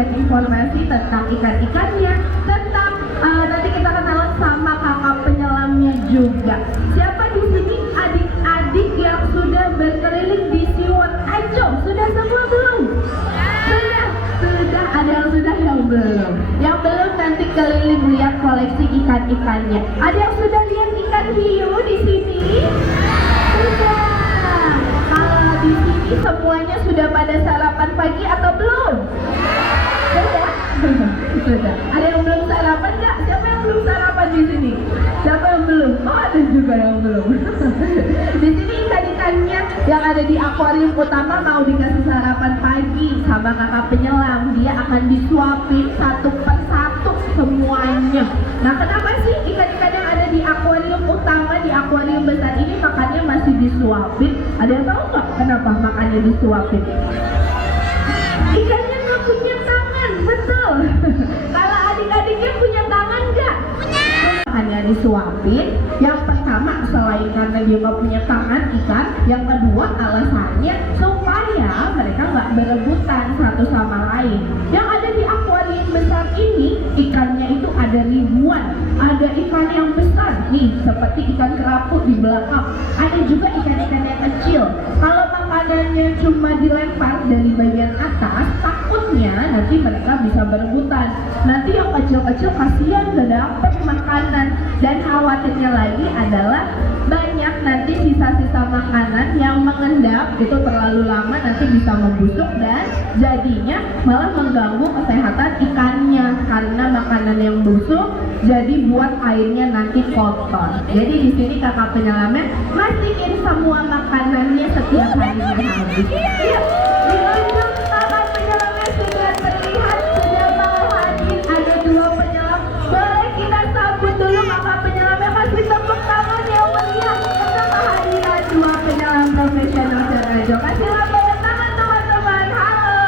memberikan informasi tentang ikan-ikannya, tentang nanti kita kenalan sama kakak penyelamnya juga. Siapa di sini adik-adik yang sudah berkeliling di SeaWorld Ancol? Sudah semua belum? Sudah, ada yang sudah, yang belum. Yang belum nanti keliling lihat koleksi ikan-ikannya. Ada yang sudah lihat ikan hiu di sini? Sudah. Kalau di sini semuanya sudah pada sarapan pagi atau belum? Sudah. Sudah. Ada yang belum sarapan nggak? Siapa yang belum sarapan di sini? Siapa yang belum? Oh, ada juga yang belum. Di sini ikan-ikannya yang ada di akuarium utama mau dikasih sarapan pagi sama kakak penyelam. Dia akan disuapin satu persatu semuanya. Nah, kenapa sih ikan-ikan yang ada di akuarium utama, di akuarium besar ini makannya masih disuapin? Ada yang tahu nggak kenapa makannya disuapin? Ikannya nggak punya tangan, betul. Kalau adik-adiknya punya tangan nggak? Makannya disuapin. Yang pertama, selain karena dia nggak punya tangan ikan, yang kedua alasannya supaya mereka nggak berebutan satu sama lain. Yang ada di akuarium besar ini ikannya itu ada ribuan. Ada ikan yang besar nih seperti ikan kerapu di belakang. Ada juga ikan-ikan yang kecil. Kalau makanannya cuma dilempar dari bagian atas, takutnya nanti mereka bisa berebutan. Nanti yang kecil-kecil kasihan gak dapet makanan. Dan khawatirnya lagi adalah banyak nanti sisa-sisa makanan yang mengendap itu terlalu lama nanti bisa membusuk dan jadinya malah mengganggu kesehatan ikannya karena makanan yang busuk jadi buat airnya nanti kotor. Jadi di sini kakak penyelamnya mastiin semua makanannya setiap harinya habis. Yuk, dilanjut kakak penyelamnya sudah terlihat sudah mau hadir ada dua penyelam. Boleh kita sambut dulu kakak penyelamnya, kasih tepuk tangan yang meriah untuk kehadiran dua penyelam profesional Serajo. Kasih lambaian tangan teman-teman. Halo.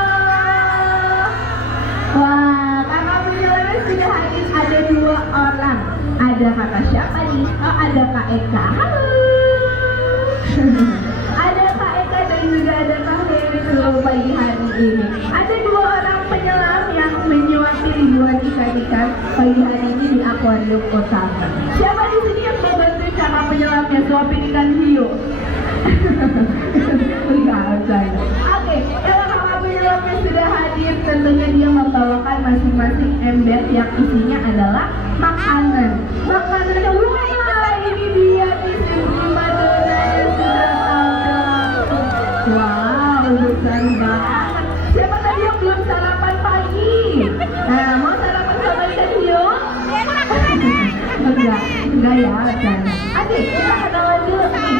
Wah, kakak penyelamnya sudah hadir ada dua orang. Ada kakak siapa nih? Oh, ada Kak Eka. Halo. Ada Kak Eka dan juga ada Kak Heri seluruh pagi hari ini. Ada dua orang penyelam yang menyuapi ribuan ikan-ikan pagi hari ini di akuarium utama. Siapa di sini yang mau bantu kakak penyelamnya suapin ikan hiu? Enggak ada. Oke, kalau kakak penyelamnya sudah hadir, tentunya dia membawakan masing-masing ember yang isinya adalah makanan. Makanannya, wah ini dia di sini Madonna yang sudah tampil. Wow, besar banget. Siapa tadi yang belum sarapan pagi? Nah, mau sarapan sama ikan hiu? Enggak ya, bercanda. Oke, kita kenalan dulu nih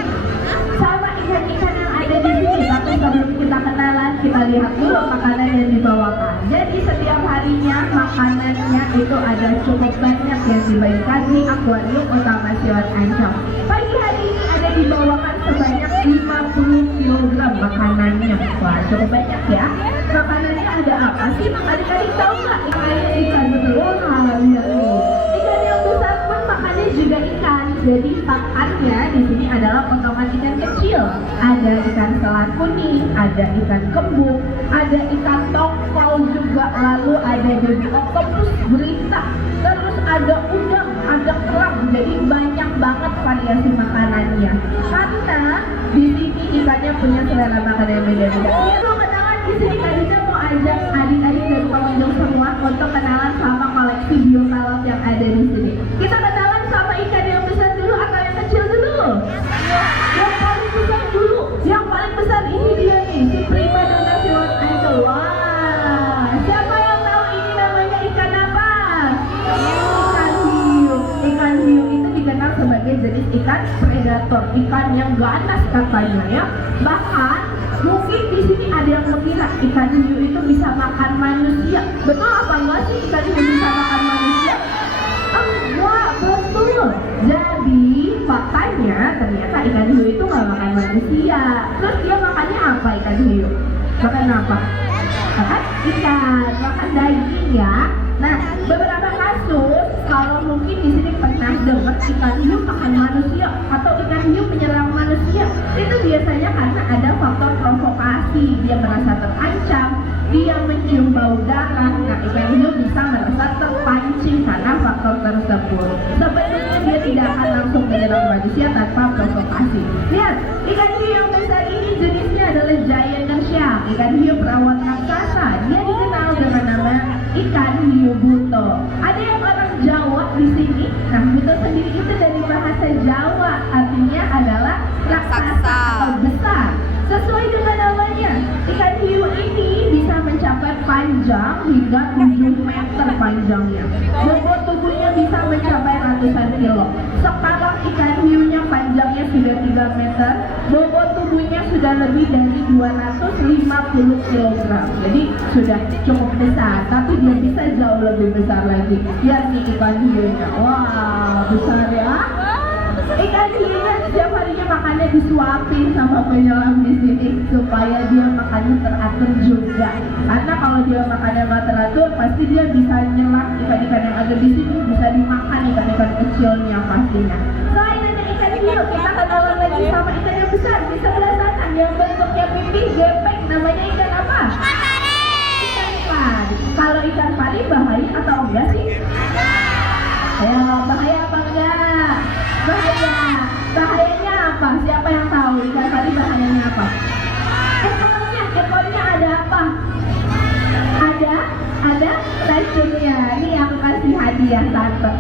sama ikan-ikan yang ada di sini. Tapi sebelum kita kenalan, kita lihat dulu makanan yang dibawakan. Jadi setiap harinya makanannya itu ada cukup banyak yang dibagikan di akuarium utama SeaWorld Ancol. Pagi hari ini ada dibawakan sebanyak 50 kg makanannya. Wah, cukup banyak ya. Makanannya ada apa sih? Adik-adik tahu nggak? Ikan betul. Wah, lihat nih. Ikan yang besar pun makannya juga ikan. Jadi pakannya di sini adalah potongan ikan kecil. Ada ikan selat kuning, ada ikan kembung, ada ikan tongkol juga, lalu ada baby octopus, gurita, terus ada udang, ada kerang. Jadi banyak banget variasi makanannya. Karena di sini ikannya punya selera makan yang beda-beda. Ini mau kenalan di sini, Kadina mau ajak adik-adik dan pengunjung semua untuk kenalan sama koleksi biota laut yang ada di sini. Kita kenalan sama ikan yang besar dulu atau yang kecil dulu? Yang paling besar dulu. Yang paling besar ini dia nih, si primadona SeaWorld Ancol. Wah, siapa yang tahu ini namanya ikan apa? Ikan hiu. Ikan hiu itu dikenal sebagai jenis ikan predator, ikan yang ganas katanya ya. Bahkan mungkin di sini ada yang mengira ikan hiu itu bisa makan manusia. Betul apa enggak sih ikan hiu bisa makan manusia? Wah, betul. Jadi faktanya ternyata ikan hiu itu nggak makan manusia. Terus dia makannya apa ikan hiu? Makan apa? Makan ikan, makan daging ya. Nah, beberapa kasus kalau mungkin di sini pernah dengar ikan hiu makan manusia atau ikan hiu menyerang manusia, itu biasanya karena ada faktor provokasi. Dia merasa terancam, dia mencium bau darah. Nah, ikan hiu bisa merasa terpancing karena faktor tersebut. Sebetulnya dia tidak akan langsung menyerang manusia tanpa provokasi. Lihat, ikan hiu yang besar ini jenisnya adalah giant shark, ikan hiu perawat raksasa. Dia dikenal dengan nama ikan hiu buto. Ada yang orang Jawa di sini. Nah, buto sendiri itu dari bahasa Jawa, artinya adalah raksasa atau besar. Sesuai dengan namanya, ikan hiu ini bisa mencapai panjang hingga 7 meter panjangnya. Bobot tubuhnya bisa mencapai ratusan kilo. Sekarang ikan hiunya panjangnya sudah 3 meter, bobot tubuhnya sudah lebih dari 250 kg. Jadi sudah cukup besar, tapi dia bisa jauh lebih besar lagi. Lihat nih ikan hiunya, wah besar ya. Ikan hiunya setiap harinya makannya disuapin sama penyelam di sini supaya dia makannya teratur juga. Karena kalau dia makannya nggak teratur, pasti dia bisa nyelam ikan-ikan yang ada di sini, bisa dimakan ikan-ikan kecilnya pastinya. Selain ada ikan hiu, kita kenalan lagi sama ikan yang besar di sebelah sana yang bentuknya pipih gepeng. Namanya ikan apa? Ikan pari. Kalau ikan pari bahaya atau enggak sih? Ya, bahaya apa enggak? Bahaya. Bahayanya apa? Siapa yang tahu ikan pari bahayanya apa? Ekornya ada apa? Ada racunnya. Ini aku kasih hadiah satu.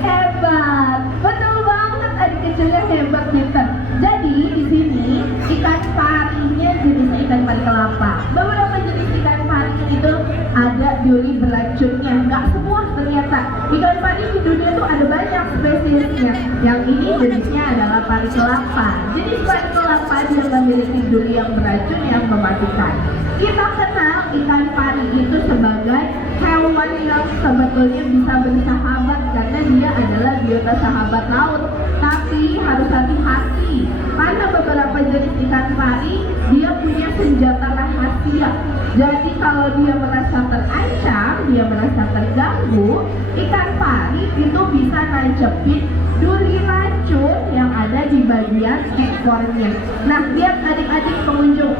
Hebat. Betul banget, adik kecilnya hebat pintar. Jadi di sini ikan parinya jenisnya ikan pari kelapa. Beberapa jenis ikan pari itu ada duri beracunnya. Enggak semua ternyata. Ikan pari di dunia itu ada banyak spesiesnya. Yang ini jenisnya adalah pari kelapa. Jenis pari kelapa dia memiliki duri yang beracun yang mematikan. Kita kenal ikan pari itu sebagai hewan yang sebetulnya bisa bersahabat karena dia adalah biota sahabat laut. Tapi harus hati-hati karena beberapa jenis ikan pari dia punya senjata rahasia. Jadi kalau dia merasa terancam, dia merasa terganggu, ikan pari itu bisa nancepin duri racun yang ada di bagian ekornya. Nah, lihat adik-adik pengunjung,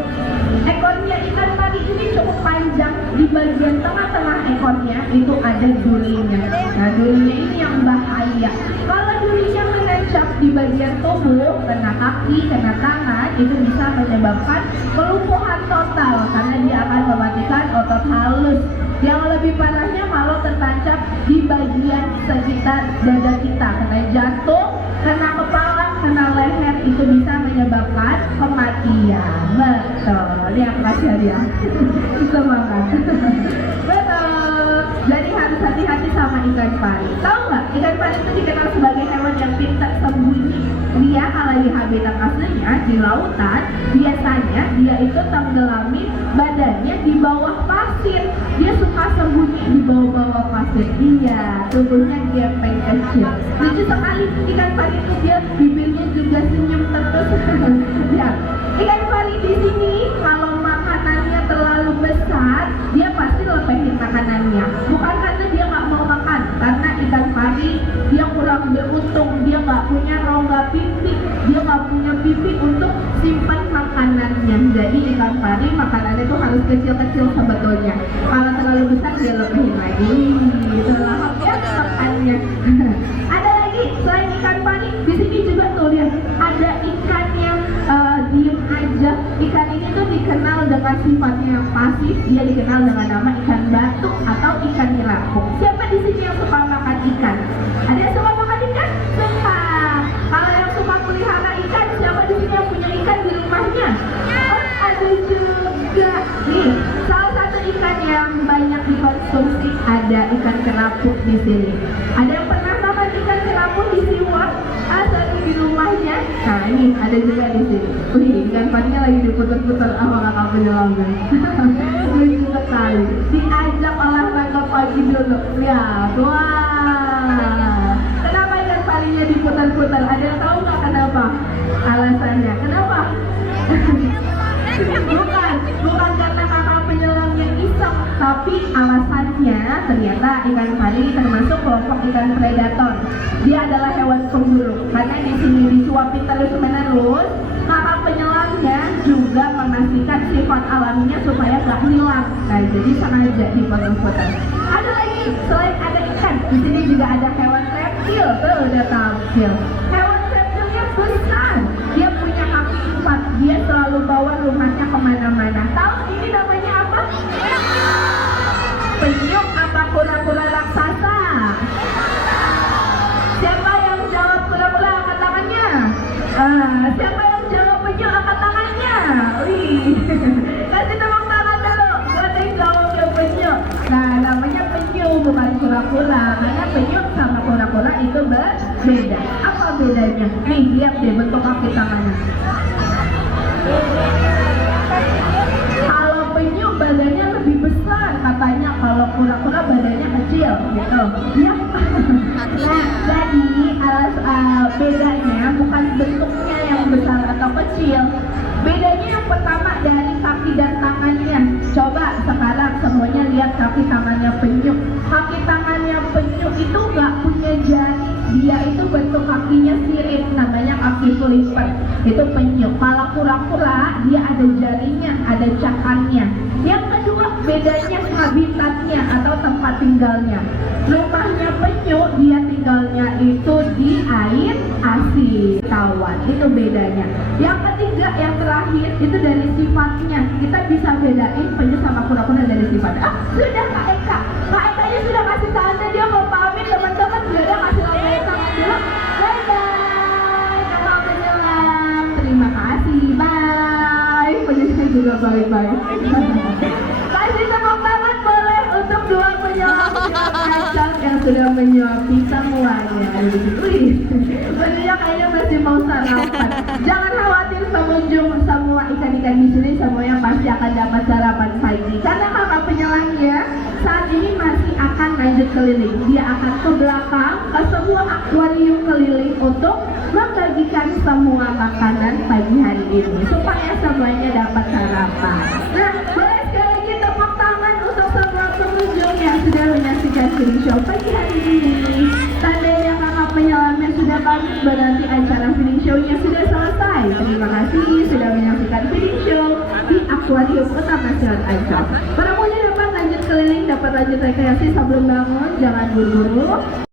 ekornya ikan pari ini cukup panjang. Di bagian tengah-tengah ekornya itu ada durinya. Nah, durinya ini yang bahaya. Kalau durinya menancap di bagian tubuh, kena kaki, kena tangan, itu bisa menyebabkan kelumpuhan total karena dia akan mematikan otot halus. Yang lebih parahnya kalau tertancap di bagian sekitar dada kita, kena jantung, kena kepala, kena leher, itu bisa menyebabkan kematian. Betul. Ini aku kasih hadiah. Semangat. Betul. Jadi harus hati-hati sama ikan pari. Tahu nggak? Ikan pari itu dikenal sebagai hewan yang pintar sembunyi. Dia kalau di habitat aslinya di lautan, biasanya dia itu tenggelami badannya di bawah pasir. Dia suka sembunyi di bawah-bawah pasir. Iya, tubuhnya gepeng kecil. Lucu sekali ikan pari itu, dia bibirnya juga senyum terus. Ya, ikan pari di sini kalau makanannya terlalu besar, dia pasti lepehin makanannya. Bukan karena dia nggak mau makan, karena ikan pari dia kurang beruntung, dia nggak punya rongga pipi, dia nggak punya pipi untuk simpan makanannya. Jadi ikan pari makanannya itu harus kecil-kecil sebetulnya. Kalau terlalu besar dia lepehin lagi. Itu lahap ya makannya. Ada lagi selain ikan pari, di sini juga tuh lihat ada ikan yang diem aja. Ikan ini tuh dikenal dengan sifatnya yang pasif. Dia dikenal dengan nama ikan batu atau ikan nyelapuk. Siapa di sini yang suka makan ikan? Ada yang suka makan ikan? Suka. Kalau yang suka pelihara ikan, siapa di sini yang punya ikan di rumahnya? Oh, ada juga. Nih, salah satu ikan yang banyak dikonsumsi ada ikan kerapuk di sini. Ada yang pernah makan ikan kerapuk di Siwak? Satu di rumahnya. Nah, ini ada juga di sini. Wih, ikan parinya lagi diputar-putar sama kakak penyelamnya. Lucu sekali. Diajak olahraga pagi dulu. Lihat, wah. Kenapa ikan parinya diputar-putar? Ada yang tahu nggak kenapa? Alasannya. Kenapa? Bukan karena kakak penyelamnya iseng, Tapi alasannya ternyata ikan pari termasuk kelompok ikan predator. Dia adalah hewan pemburu. Karena di sini disuapin terus-menerus, maka penyelamnya juga memastikan sifat alaminya supaya nggak hilang. Nah, jadi sengaja dipotong-potong. Ada lagi selain ada ikan, di sini juga ada hewan reptil. Tuh udah tampil. Hewan reptilnya besar. Dia punya kaki 4. Dia selalu bawa rumahnya kemana-mana. Tahu ini namanya apa? Penyu apa kura-kura raksasa? Siapa yang jawab kura-kura angkat tangannya? Siapa yang jawab penyu angkat tangannya? Wih, kasih tepuk tangan dulu buat yang jawab yang penyu. Nah, namanya penyu bukan kura-kura, karena penyu sama kura-kura itu berbeda. Apa bedanya? Nih, lihat deh bentuk kaki tangannya. Kalau penyu badannya lebih besar katanya, kalau kura-kura badannya kecil gitu ya. Nah, jadi bedanya bukan bentuknya yang besar atau kecil, bedanya yang pertama dari kaki dan tangannya. Coba sekarang semuanya lihat kaki tangannya penyu. Kaki tangannya penyu itu nggak punya jari, dia itu bentuk kakinya sirip, namanya kaki flipper. Itu penyu. Kalau kura-kura dia ada jarinya, ada cakangnya. Yang kedua bedanya habitatnya atau tempat tinggalnya. Rumahnya penyu dia tinggalnya itu di air asin tawar, itu bedanya. Yang ketiga, yang terakhir itu dari sifatnya. Kita bisa bedain penyu sama kura-kura dari sifatnya. Sudah Kak Eka, Kak Ekanya sudah kasih tanda, dia mau pamit teman-teman. Sudah kasih lambaian tangan dulu. Bye bye, kakak penyelam. Terima kasih, bye. Penyusup juga bye-bye. Kasih tepuk tangan boleh untuk dua penyelam yang sudah menyuapi semuanya. Wih, penyelam kayaknya masih mau sarapan. Jangan khawatir pengunjung, semua ikan-ikan di sini semuanya pasti akan dapat sarapan pagi. Karena kakak penyelamnya saat ini masih akan lanjut keliling. Dia akan ke belakang ke semua akuarium keliling untuk membagikan semua makanan pagi hari ini supaya semuanya dapat sarapan. Nah, boleh sekali lagi tepuk tangan untuk semua pengunjung yang sudah menyaksikan feeding show pagi hari ini. Tandanya kakak penyelamnya sudah pamit, berarti acara feeding show-nya sudah selesai. Terima kasih sudah menyaksikan feeding show di Akuarium Utama Selat Ancol. Para pengunjung dapat lanjut keliling, dapat lanjut rekreasi sebelum bangun, jangan buru-buru.